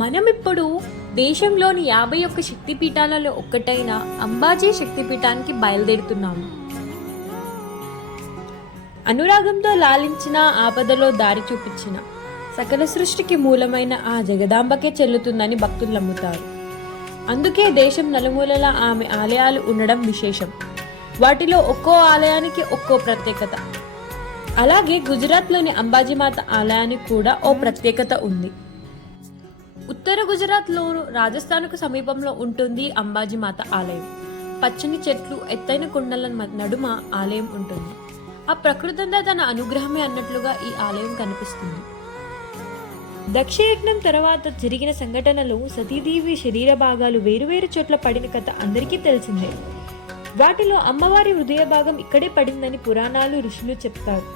మనం ఇప్పుడు దేశంలోని 51 శక్తిపీఠాలలో ఒక్కటైన అంబాజీ శక్తిపీఠానికి బయలుదేరుతున్నాము. అనురాగంతో లాలించిన, ఆపదలో దారి చూపించిన, సకల సృష్టికి మూలమైన ఆ జగదాంబకే చెల్లుతుందని భక్తులు నమ్ముతారు. అందుకే దేశం నలుమూలలా ఆమె ఆలయాలు ఉండడం విశేషం. వాటిలో ఒక్కో ఆలయానికి ఒక్కో ప్రత్యేకత. అలాగే గుజరాత్లోని అంబాజీమాత ఆలయానికి కూడా ఓ ప్రత్యేకత ఉంది. ఉత్తర గుజరాత్లో రాజస్థాన్కు సమీపంలో ఉంటుంది అంబాజీమాత ఆలయం. పచ్చని చెట్లు, ఎత్తైన కొండల నడుమ ఆలయం ఉంటుంది. ఆ ప్రకృతంగా తన అనుగ్రహమే అన్నట్లుగా ఈ ఆలయం కనిపిస్తుంది. దక్షయజ్ఞం తర్వాత జరిగిన సంఘటనలో సతీదేవి శరీర భాగాలు వేరువేరు చోట్ల పడిన కథ అందరికీ తెలిసిందే. వాటిలో అమ్మవారి హృదయ భాగం ఇక్కడే పడిందని పురాణాలు, ఋషులు చెప్తారు.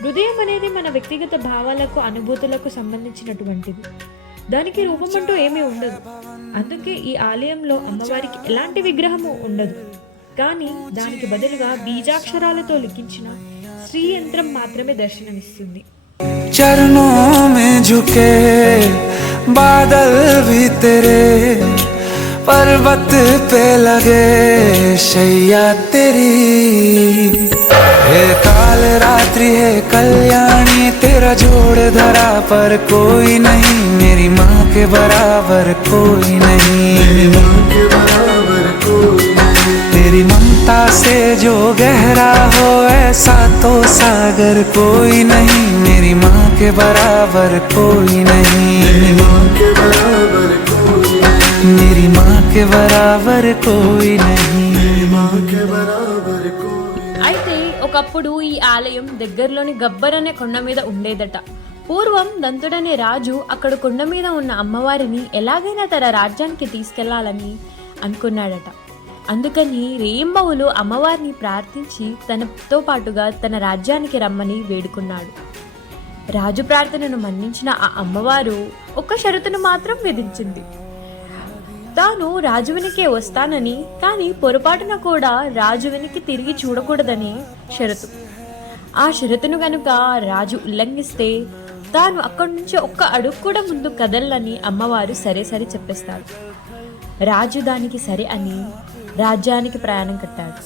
హృదయం అనేది మన వ్యక్తిగత భావాలకు, అనుభూతులకు సంబంధించినటువంటిది. దానికి రూపమంటూ ఏమీ ఉండదు. అందుకే ఈ ఆలయంలో అమ్మవారికి ఎలాంటి విగ్రహము ఉండదు. కానీ దానికి బదులుగా బీజాక్షరాలతో లిఖించిన శ్రీ యంత్రం మాత్రమే దర్శనమిస్తుంది. चरणों में झुके बादल भी तेरे, पर्वत पे लगे शैया तेरी। हे काल रात्रि है कल्याणी, तेरा जोड़ धरा पर कोई नहीं, मेरी माँ के बराबर कोई नहीं। तेरी ममता से जो गहरा हो ऐसा तो सागर कोई नहीं, मेरी माँ के बराबर कोई नहीं। मेरी माँ के बराबर कोई नहीं। అయితే ఒకప్పుడు ఈ ఆలయం దగ్గరలోని గబ్బర్ అనే కొండ మీద ఉండేదట. పూర్వం దంతుడనే రాజు అక్కడ కొండ మీద ఉన్న అమ్మవారిని ఎలాగైనా తన రాజ్యానికి తీసుకెళ్లాలని అనుకున్నాడట. అందుకని రేయింబవులు అమ్మవారిని ప్రార్థించి తనతో పాటుగా తన రాజ్యానికి రమ్మని వేడుకున్నాడు. రాజు ప్రార్థనను మన్నించిన ఆ అమ్మవారు ఒక్క షరతును మాత్రం విధించింది. తాను రాజు వెనకే వస్తానని, కానీ పొరపాటున కూడా రాజు వెనక్కి తిరిగి చూడకూడదని షరతు. ఆ షరతును గనుక రాజు ఉల్లంఘిస్తే తాను అక్కడి నుంచి ఒక్క అడుగు కూడా ముందు కదలని అమ్మవారు సరే సరే చెప్పేస్తాడు. రాజు దానికి సరే అని రాజ్యానికి ప్రయాణం కట్టాడు.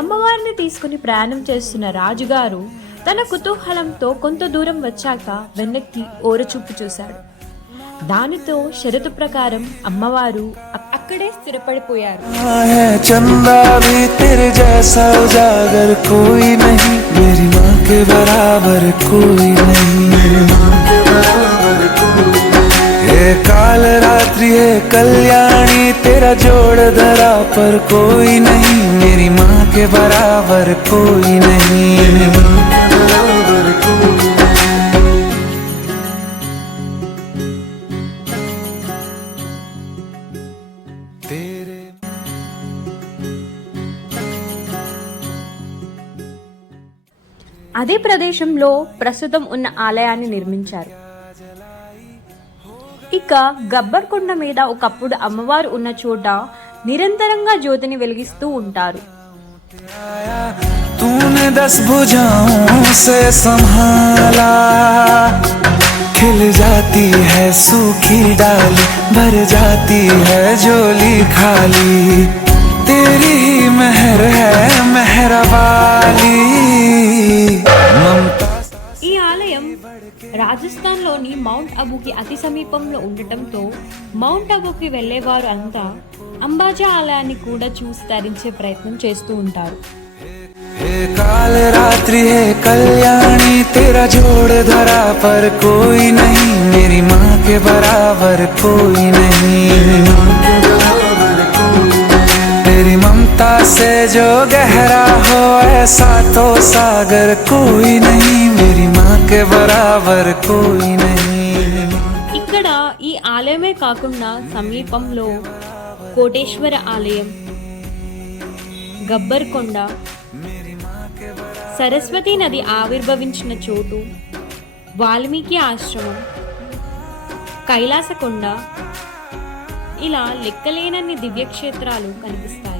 అమ్మవారిని తీసుకుని ప్రయాణం చేస్తున్న రాజుగారు తన కుతూహలంతో కొంత దూరం వచ్చాక వెనక్కి ఓరచూపు చూశాడు. దానితో షరతు ప్రకారం అమ్మవారు అక్కడే స్థిరపడిపోయారు. चंदा भी तेरे जैसा उजागर कोई नहीं, मेरी माँ के बराबर कोई नहीं। ये काल रात्रि है कल्याणी, तेरा जोड़ धरा पर कोई नहीं, मेरी माँ के बराबर कोई नहीं। అదే ప్రదేశంలో ప్రస్తుతం ఉన్న ఆలయాన్ని నిర్మించారు. ఇక గబ్బర్ కొండ మీద ఒకప్పుడు అమ్మవారు ఉన్న చోట నిరంతరంగా జ్యోతిని వెలిగిస్తూ ఉంటారు. तूने 10 भुजाओं से संभाला, खिल जाती है सूखी डाली, भर जाती है झोली खाली, तेरी ही मेहर है मेहरबाली। ఈ ఆలయం రాజస్థాన్లోని మౌంట్ అబూకి అతి సమీపంలో ఉండటంతో మౌంట్ అబూకి వెళ్లేవారు అంతా అంబాజీ ఆలయాన్ని కూడా చూసి తరించే ప్రయత్నం చేస్తూ ఉంటారు. काल रात्रि है कल्याणी, तेरा जोड़ धरा पर कोई नहीं, मेरी माँ के बराबर कोई नहीं। तेरी ममता से जो गहरा हो ऐसा तो सागर कोई नहीं, मेरी माँ के बराबर कोई नहीं। ఇక్కడ ఈ ఆలయమే కాకుండా సమీపంలో కోటేశ్వర ఆలయం, గబ్బర్ కొండ, సరస్వతి నది ఆవిర్భవించిన చోటు, వాల్మీకి ఆశ్రమం, కైలాసకొండ, ఇలా లెక్కలేనన్ని దివ్యక్షేత్రాలు కనిపిస్తాయి.